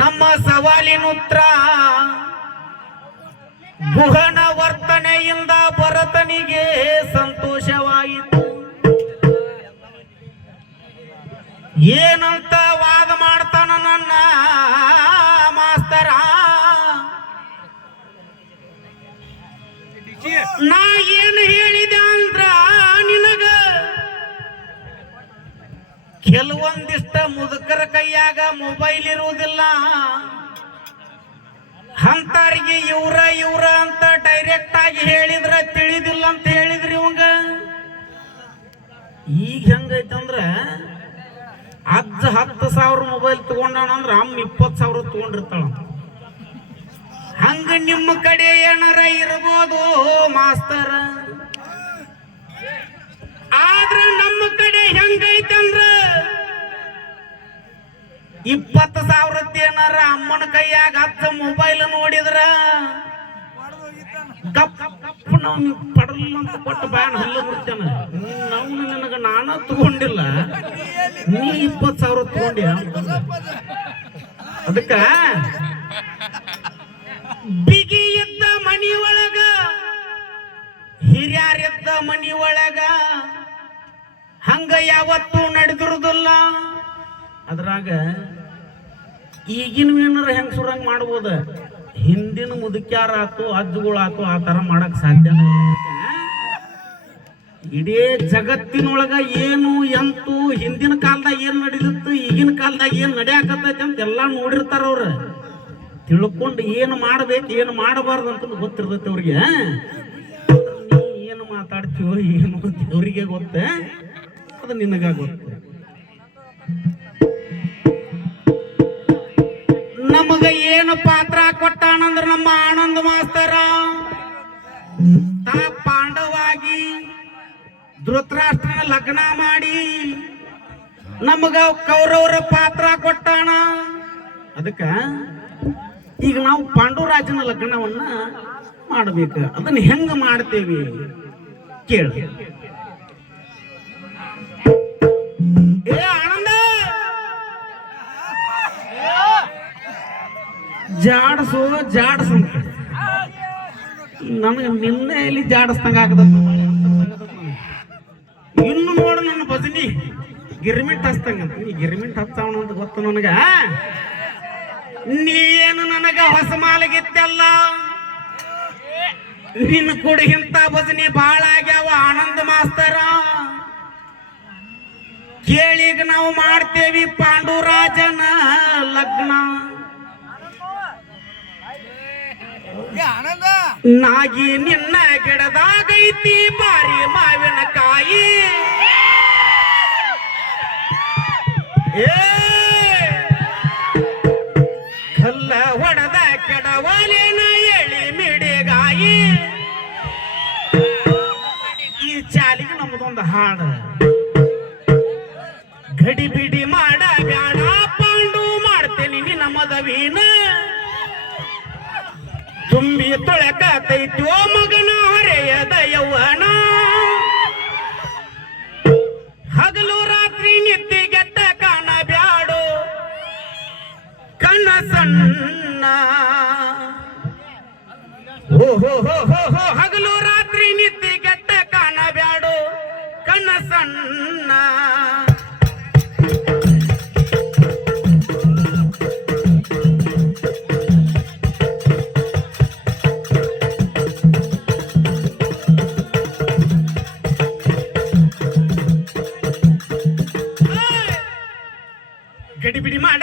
ನಮ್ಮ ಸವಾಲಿನುತ್ರ ಗುಹನ ವರ್ತನೆಯಿಂದ ಭರತನಿಗೆ ಸಂತೋಷವಾಯಿತು. ಏನಂತ ವಾದ ಮಾಡ್ತಾನ ನನ್ನ ಮಾಸ್ತರ? ನಾ ಏನು ಹೇಳಿದೆ ಅಂದ್ರ ನಿನಗ? ಕೆಲವೊಂದಿಷ್ಟ ಮುದುಕರ ಕೈಯಾಗ ಅಂತರಿಗೆ ಇವ್ರ ಇವ್ರ ಅಂತ ಡೈರೆಕ್ಟ್ ಆಗಿ ಹೇಳಿದ್ರ ತಿಳಿದಿಲ್ಲ ಅಂತ ಹೇಳಿದ್ರಿ ಇವಂಗ? ಈಗ ಹೆಂಗೈತಂದ್ರ, ಅಜ್ಜ ಹತ್ತು ಸಾವಿರ ಮೊಬೈಲ್ ತಗೊಂಡಾನಂದ್ರ ಅಮ್ಮ ಇಪ್ಪತ್ತು ಸಾವಿರ ತಗೊಂಡಿರ್ತಾಳ. ಹಂಗ ನಿಮ್ಮ ಕಡೆ ಏನಾರ ಇರ್ಬೋದು ಮಾಸ್ತರ. ಆದ್ರ ನಮ್ಮ ಕಡೆ ಹೆಂಗೈತಂದ್ರ ಇಪ್ಪತ್ತು ಸಾವಿರದ್ದು ಏನಾರ ಅಮ್ಮನ ಕೈಯಾಗ ಹತ್ತು ಮೊಬೈಲ್ ನೋಡಿದ್ರ ಪಡಲ್ಲ ಅಂತ ಕೊಟ್ಟು ಬ್ಯಾನ್ ಹಲ್ಲ ಬಿಡ್ತೇನೆ ನಾವು ನಾನ ತಗೊಂಡಿಲ್ಲ. ನೀ ಇಪ್ಪತ್ತು ಸಾವಿರ ತಗೊಂಡಿ ಅದಕ್ಕ ಬಿಗಿ ಇದ್ದ ಮನಿಯೊಳಗ ಹಿರಿಯರಿದ್ದ ಮನಿಯೊಳಗ ಹಂಗ ಯಾವತ್ತೂ ನಡೆದಿರುದಿಲ್ಲ. ಅದ್ರಾಗ ಈಗಿನ ಏನಾರ ಹೆಂಗ್ ಸುರಂಗ್ ಮಾಡ್ಬೋದು? ಹಿಂದಿನ ಮುದುಕ್ಯಾರ ಆತು ಅಜ್ಜುಗಳಾತು ಆ ತರ ಮಾಡಕ್ ಸಾಧ್ಯ ಇಡೀ ಜಗತ್ತಿನೊಳಗ ಏನು, ಎಂತು, ಹಿಂದಿನ ಕಾಲದಾಗ ಏನ್ ನಡೀತಿತ್ತು, ಈಗಿನ ಕಾಲದಾಗ ಏನ್ ನಡೆಯಕತ್ತೈತಿ ಅಂತ ಎಲ್ಲಾ ನೋಡಿರ್ತಾರ ಅವ್ರ. ತಿಳ್ಕೊಂಡು ಏನು ಮಾಡ್ಬೇಕು, ಏನು ಮಾಡಬಾರ್ದು ಅಂತ ಗೊತ್ತಿರ್ತೈತಿ ಅವ್ರಿಗೆ. ನೀ ಏನು ಮಾತಾಡ್ತೀವೋ ಏನು ದೇವ್ರಿಗೆ ಗೊತ್ತ? ಅದು ನಿನಗ ಗೊತ್ತ. ಆನಂದ ಮಾಸ್ತರ. ತಾ ಪಾಂಡವಾಗಿ ಧೃತರಾಷ್ಟ್ರನ ಲಗ್ನ ಮಾಡಿ ನಮಗ ಕೌರವರ ಪಾತ್ರ ಕೊಟ್ಟಾಣ ಅದಕ್ಕ ಈಗ ನಾವು ಪಾಂಡುರಾಜನ ಲಗ್ನವನ್ನ ಮಾಡಬೇಕು. ಅದನ್ನ ಹೆಂಗ ಮಾಡ್ತೇವಿ ಕೇಳ. ಜಾಡಸು ಜಾಡಸ ನನಗೆ ನಿನ್ನೆ ಇಲ್ಲಿ ಜಾಡಸ್ದಂಗ ಆಗದ ಇನ್ನು ನೋಡು ನನ್ನ ಭಜನಿ. ಗಿರ್ಮಿಟ್ ಹಚ್ತಂಗಂತ ನೀ ಗಿರ್ಮಿಟ್ ಹಚ್ಚಾವಣ ಅಂತ ಗೊತ್ತು ನನಗ. ನೀ ಏನು ನನಗ ಹೊಸ ಮಾಲಗಿತ್ತಲ್ಲ. ನಿನ್ನ ಕುಡಿಗಿಂತ ಬದನಿ ಬಾಳ ಆಗ್ಯಾವ, ಆನಂದ ಮಾಸ್ತರ. ಕೇಳಿಗ ನಾವು ಮಾಡ್ತೇವಿ ಪಾಂಡುರಾಜನ ಲಗ್ನ ಆನಂದ ನಾಗಿ ನಿನ್ನ ಗಿಡದಾಗೈತಿ, ಬಾರಿ ಮಾವಿನ ಕಾಯಿ. ಕಲ್ಲ ಹೊಡೆದ ಕೆಡವಲಿನ ಎಳಿ ಮಿಡಿಗಾಯಿ. ಈ ಚಾಲಿಗೆ ನಮ್ಮದೊಂದು ಹಾಡು. ಗಡಿ ಬಿಡಿ ಮಾಡ ಬ್ಯಾಡ. ತುಂಬಿ ಓ ಮಗನ ಹರೆಯದ ಯೌವನ ಗಡಿಬಿಡಿ ಮಾಡ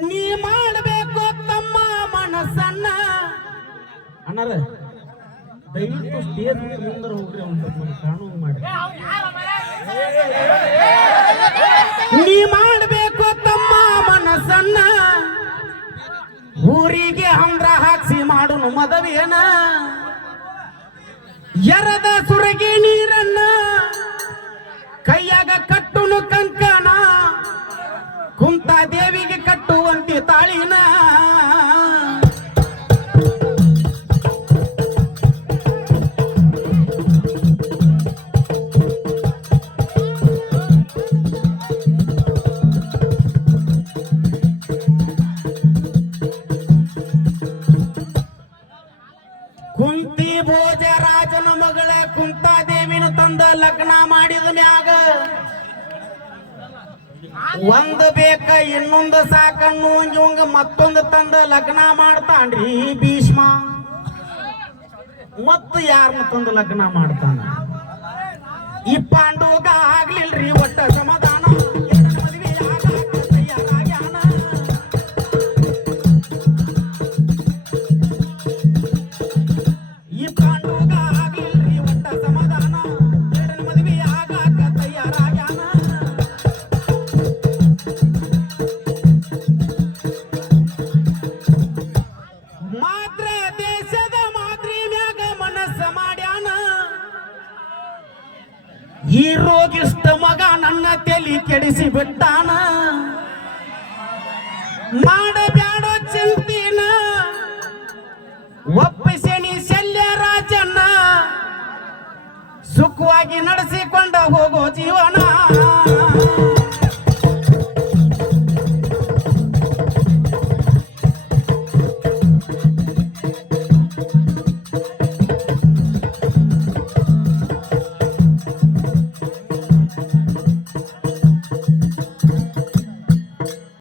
ನೀ ಮಾಡಬೇಕು ತಮ್ಮ ಮನಸ್ಸನ್ನ. ಅಣ್ಣಾರ ದಯವಿಟ್ಟು ಸ್ಟೇಜ್ ಮುಂದೆ ಹೋಗ್ರಿ ಅವ್ನ ಸ್ವಲ್ಪ ಕಾಣು ಮಾಡಿ. ನೀ ಮಾಡಬೇಕು ತಮ್ಮ ಮನಸ್ಸನ್ನ. ಊರಿಗೆ ಅಂದ್ರ ಹಾಕ್ಸಿ ಮಾಡುನು ಮದವೇನ. ಎರದ ಸುರಗಿ ನೀರನ್ನ. ಕೈಯಾಗ ಕಟ್ಟುನು ಕಂಕಣ. ಕುಂತ ದೇವಿಗೆ ಕಟ್ಟು ಲಗ್ನ ಮಾಡಿದ ಮ್ಯಾಗ ಒಂದ್ ಬೇಕ ಇನ್ನೊಂದು ಸಾಕನ್ನು ಇವಂಗ ಮತ್ತೊಂದು ತಂದ ಲಗ್ನ ಮಾಡ್ತಾನ್ರಿ ಭೀಷ್ಮ. ಮತ್ತ ಯಾರನ್ನ ತಂದು ಲಗ್ನ ಮಾಡ್ತಾನ? ಈ ಪಾಂಡವಗ ಆಗ್ಲಿಲ್ರಿ ಒಟ್ಟ ಸಮಾಧಾನ ಈ ರೋಗಿಷ್ಟ ಮಗ ನನ್ನ ತಲಿ ಕೆಡಿಸಿ ಬಿಟ್ಟಾನ. ಮಾಡಬ್ಯಾಡೋ ಚಿಂತಿನ. ಒಪ್ಪಿಸಿ ಶಲ್ಯ ರಾಜನ್ನ ಸುಖವಾಗಿ ನಡೆಸಿಕೊಂಡ ಹೋಗೋ